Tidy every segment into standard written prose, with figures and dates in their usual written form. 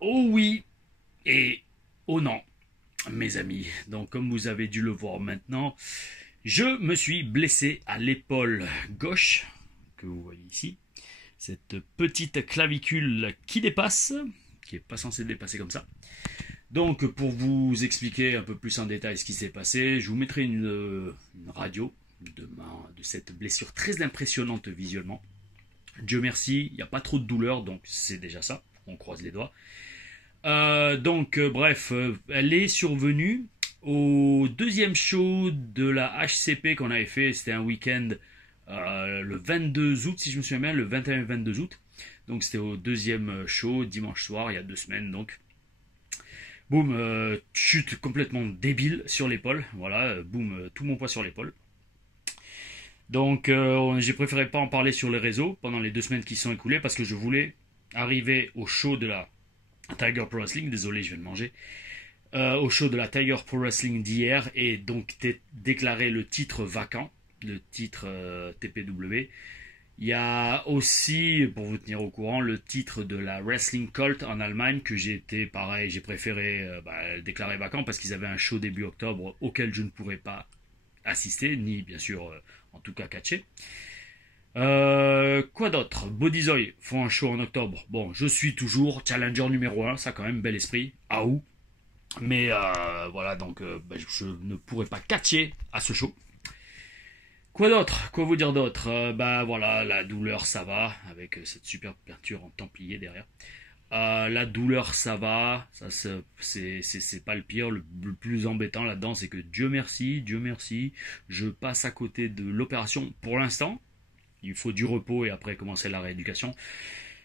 Oh oui et oh non, mes amis. Donc, comme vous avez dû le voir maintenant, je me suis blessé à l'épaule gauche, que vous voyez ici. Cette petite clavicule qui dépasse, qui n'est pas censée dépasser comme ça. Donc, pour vous expliquer un peu plus en détail ce qui s'est passé, je vous mettrai une radio de cette blessure très impressionnante visuellement. Dieu merci, il n'y a pas trop de douleur, donc c'est déjà ça. On croise les doigts. Bref, elle est survenue au deuxième show de la HCP qu'on avait fait. C'était un week-end le 22 août, si je me souviens bien, le 21 et 22 août. Donc c'était au deuxième show, dimanche soir, il y a 2 semaines. Donc, boum, chute complètement débile sur l'épaule. Voilà, boum, tout mon poids sur l'épaule. Donc j'ai préféré pas en parler sur les réseaux pendant les 2 semaines qui se sont écoulées parce que je voulais arriver au show de la Tiger Pro Wrestling, désolé, je viens de manger, au show de la Tiger Pro Wrestling d'hier et donc déclarer le titre vacant, le titre TPW. Il y a aussi, pour vous tenir au courant, le titre de la Wrestling Cult en Allemagne que j'ai préféré déclarer vacant parce qu'ils avaient un show début octobre auquel je ne pourrais pas assister, ni bien sûr en tout cas catcher. Quoi d'autre? Bodyzoy font un show en octobre. Bon, je suis toujours challenger numéro 1, ça quand même, bel esprit. Ah ou. Mais voilà, donc je ne pourrais pas catcher à ce show. Quoi d'autre? Quoi vous dire d'autre? Voilà, la douleur ça va, avec cette superbe peinture en templier derrière. La douleur ça va, ça c'est pas le pire, le plus embêtant là-dedans c'est que Dieu merci, je passe à côté de l'opération pour l'instant. Il faut du repos et après commencer la rééducation.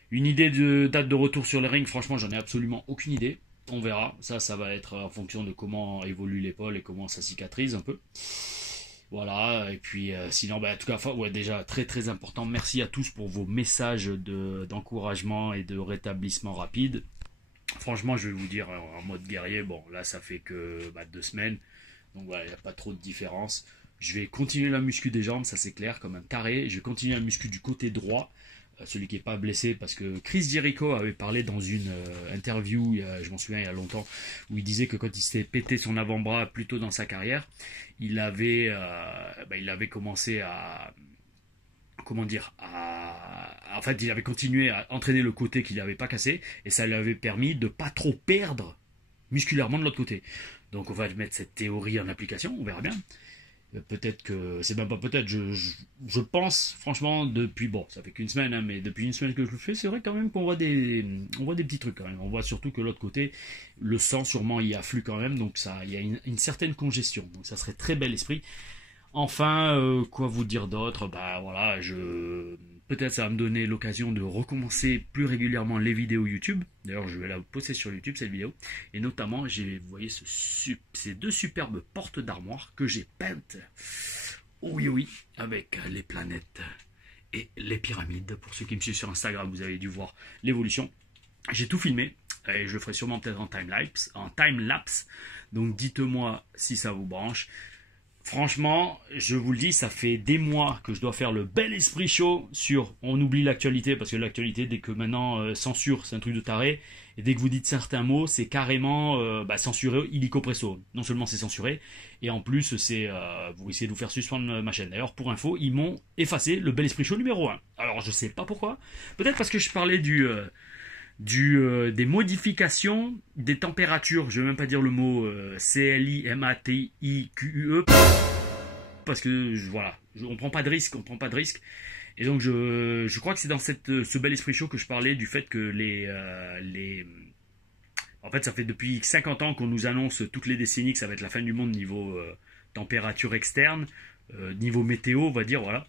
Une idée de date de retour sur les rings, franchement, j'en ai absolument aucune idée. On verra. Ça va être en fonction de comment évolue l'épaule et comment ça cicatrise un peu. Voilà. Et puis, sinon, en tout cas, ouais, déjà, très très important. Merci à tous pour vos messages d'encouragement et de rétablissement rapide. Franchement, je vais vous dire, en mode guerrier, bon, là, ça fait que 2 semaines. Donc voilà, il n'y a pas trop de différence. Je vais continuer la muscu des jambes, ça c'est clair, comme un taré. Je vais continuer la muscu du côté droit, celui qui n'est pas blessé, parce que Chris Jericho avait parlé dans une interview, je m'en souviens il y a longtemps, où il disait que quand il s'était pété son avant-bras plus tôt dans sa carrière, il avait commencé à... Comment dire, en fait, il avait continué à entraîner le côté qu'il n'avait pas cassé, et ça lui avait permis de pas trop perdre musculairement de l'autre côté. Donc on va mettre cette théorie en application, on verra bien. Peut-être que, c'est même pas peut-être, je pense franchement depuis, bon ça fait qu'une semaine, hein, mais depuis une semaine que je le fais, c'est vrai quand même qu'on voit on voit des petits trucs quand même. On voit surtout que l'autre côté, le sang sûrement y afflue quand même, donc ça, il y a une certaine congestion. Donc ça serait très bel esprit. Enfin, quoi vous dire d'autre? Voilà, peut-être ça va me donner l'occasion de recommencer plus régulièrement les vidéos YouTube. D'ailleurs, je vais la poster sur YouTube cette vidéo. Et notamment, vous voyez ces 2 superbes portes d'armoire que j'ai peintes. Oui, oui, avec les planètes et les pyramides. Pour ceux qui me suivent sur Instagram, vous avez dû voir l'évolution. J'ai tout filmé. Et je le ferai sûrement peut-être en time-lapse. Donc dites-moi si ça vous branche. Franchement, je vous le dis, ça fait des mois que je dois faire le bel esprit chaud sur on oublie l'actualité, parce que l'actualité, dès que maintenant censure, c'est un truc de taré, et dès que vous dites certains mots, c'est carrément censuré illico presso. Non seulement c'est censuré, et en plus c'est vous essayez de vous faire suspendre ma chaîne. D'ailleurs, pour info, ils m'ont effacé le bel esprit chaud numéro 1. Alors je sais pas pourquoi, peut-être parce que je parlais des modifications des températures, je ne vais même pas dire le mot CLIMATIQUE, parce que voilà, on prend pas de risque, Et donc je crois que c'est dans ce bel esprit chaud que je parlais du fait que en fait ça fait depuis 50 ans qu'on nous annonce toutes les décennies que ça va être la fin du monde niveau température externe, niveau météo on va dire, voilà,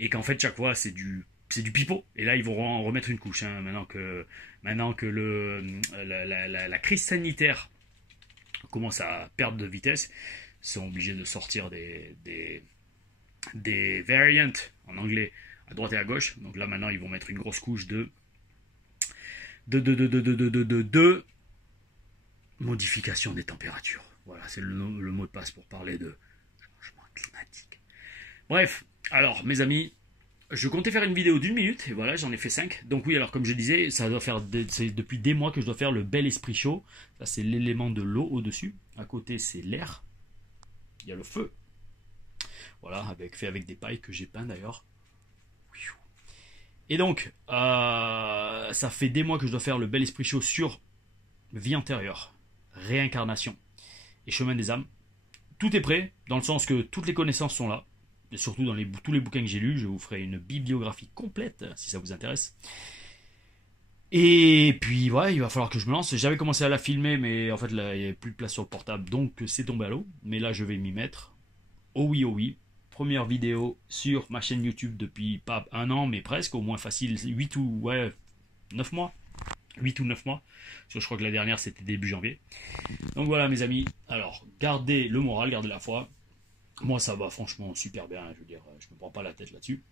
et qu'en fait chaque fois c'est du pipeau. Et là, ils vont en remettre une couche. Hein, maintenant que la crise sanitaire commence à perdre de vitesse, ils sont obligés de sortir des variants en anglais à droite et à gauche. Donc là, maintenant, ils vont mettre une grosse couche de modification des températures. Voilà, c'est le mot de passe pour parler de changement climatique. Bref, alors, mes amis, Je comptais faire une vidéo d'1 minute, et voilà, j'en ai fait 5. Donc oui, alors comme je disais, ça doit faire c'est depuis des mois que je dois faire le bel esprit chaud. Ça, c'est l'élément de l'eau au-dessus. À côté, c'est l'air. Il y a le feu. Voilà, fait avec des pailles que j'ai peint d'ailleurs. Et donc, ça fait des mois que je dois faire le bel esprit chaud sur vie antérieure, réincarnation et chemin des âmes. Tout est prêt, dans le sens que toutes les connaissances sont là. Et surtout dans tous les bouquins que j'ai lus, je vous ferai une bibliographie complète si ça vous intéresse. Et puis ouais, il va falloir que je me lance. J'avais commencé à la filmer, mais en fait là, il n'y avait plus de place sur le portable, donc c'est tombé à l'eau. Mais là, je vais m'y mettre. Oh oui, oh oui. Première vidéo sur ma chaîne YouTube depuis pas un an, mais presque, au moins facile, 8 ou 9 mois. 8 ou 9 mois. Parce que je crois que la dernière, c'était début janvier. Donc voilà, mes amis. Alors, gardez le moral, gardez la foi. Moi, ça va franchement super bien. Je veux dire, je me prends pas la tête là-dessus.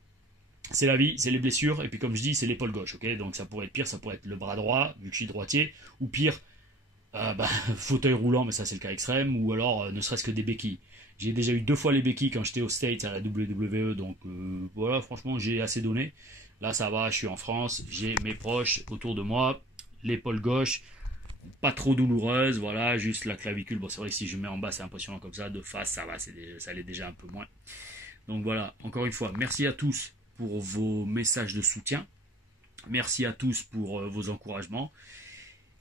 C'est la vie, c'est les blessures. Et puis, comme je dis, c'est l'épaule gauche. Ok, donc ça pourrait être pire. Ça pourrait être le bras droit, vu que je suis droitier. Ou pire, fauteuil roulant, mais ça, c'est le cas extrême. Ou alors, ne serait-ce que des béquilles. J'ai déjà eu 2 fois les béquilles quand j'étais aux States à la WWE. Donc voilà, franchement, j'ai assez donné. Là, ça va, je suis en France. J'ai mes proches autour de moi. L'épaule gauche. Pas trop douloureuse, voilà, juste la clavicule. Bon, c'est vrai que si je mets en bas, c'est impressionnant comme ça. De face, ça va, ça allait déjà un peu moins. Donc voilà, encore une fois, merci à tous pour vos messages de soutien. Merci à tous pour vos encouragements.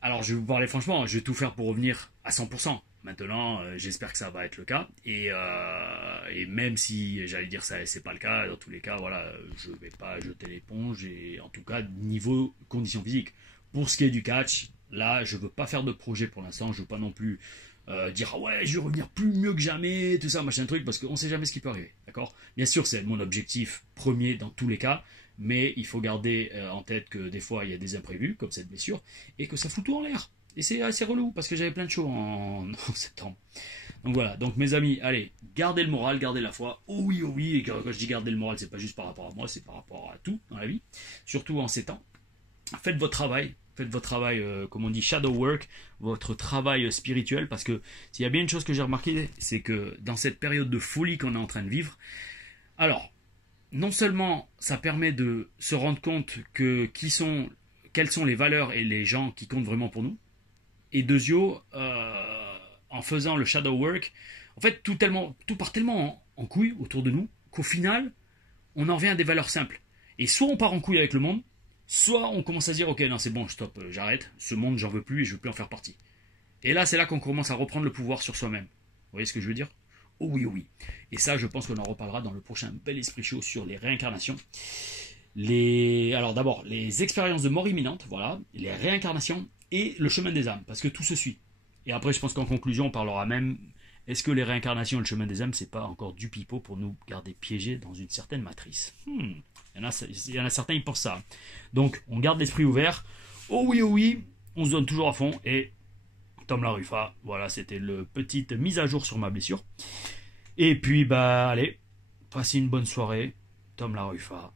Alors, je vais vous parler franchement, je vais tout faire pour revenir à 100%. Maintenant, j'espère que ça va être le cas. Et même si, j'allais dire, ça c'est pas le cas, dans tous les cas, voilà, je vais pas jeter l'éponge. Et en tout cas, niveau conditions physiques. Pour ce qui est du catch, là, je veux pas faire de projet pour l'instant. Je veux pas non plus dire ah ouais, je vais revenir plus mieux que jamais, tout ça, machin truc, parce qu'on sait jamais ce qui peut arriver. D'accord ? Bien sûr, c'est mon objectif premier dans tous les cas, mais il faut garder en tête que des fois il y a des imprévus, comme cette blessure, et que ça fout tout en l'air. Et c'est assez relou parce que j'avais plein de shows en septembre. Donc voilà, donc mes amis, allez, gardez le moral, gardez la foi. Oh oui, et quand je dis garder le moral, c'est pas juste par rapport à moi, c'est par rapport à tout dans la vie, surtout en ces temps. Faites votre travail, comme on dit, shadow work, votre travail spirituel, parce que s'il y a bien une chose que j'ai remarqué, c'est que dans cette période de folie qu'on est en train de vivre, alors, non seulement ça permet de se rendre compte que quelles sont les valeurs et les gens qui comptent vraiment pour nous, et deuxièmement, en faisant le shadow work, en fait, tout part tellement en couille autour de nous, qu'au final, on en revient à des valeurs simples. Et soit on part en couille avec le monde, soit on commence à se dire ok non c'est bon stop, j'arrête, ce monde j'en veux plus et je veux plus en faire partie. Et là c'est là qu'on commence à reprendre le pouvoir sur soi-même. Vous voyez ce que je veux dire ? Oh oui, oh oui. Et ça je pense qu'on en reparlera dans le prochain Bel Esprit Show sur les réincarnations. Alors d'abord les expériences de mort imminente, voilà, les réincarnations et le chemin des âmes, parce que tout se suit. Et après je pense qu'en conclusion on parlera même, est-ce que les réincarnations et le chemin des âmes c'est pas encore du pipeau pour nous garder piégés dans une certaine matrice ? Il y en a certains, ils pensent ça. Donc, on garde l'esprit ouvert. Oh oui, on se donne toujours à fond. Et Tom Laruffa, voilà, c'était le petite mise à jour sur ma blessure. Et puis, allez, passez une bonne soirée. Tom Laruffa,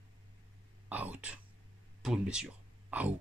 out. Pour une blessure. Out.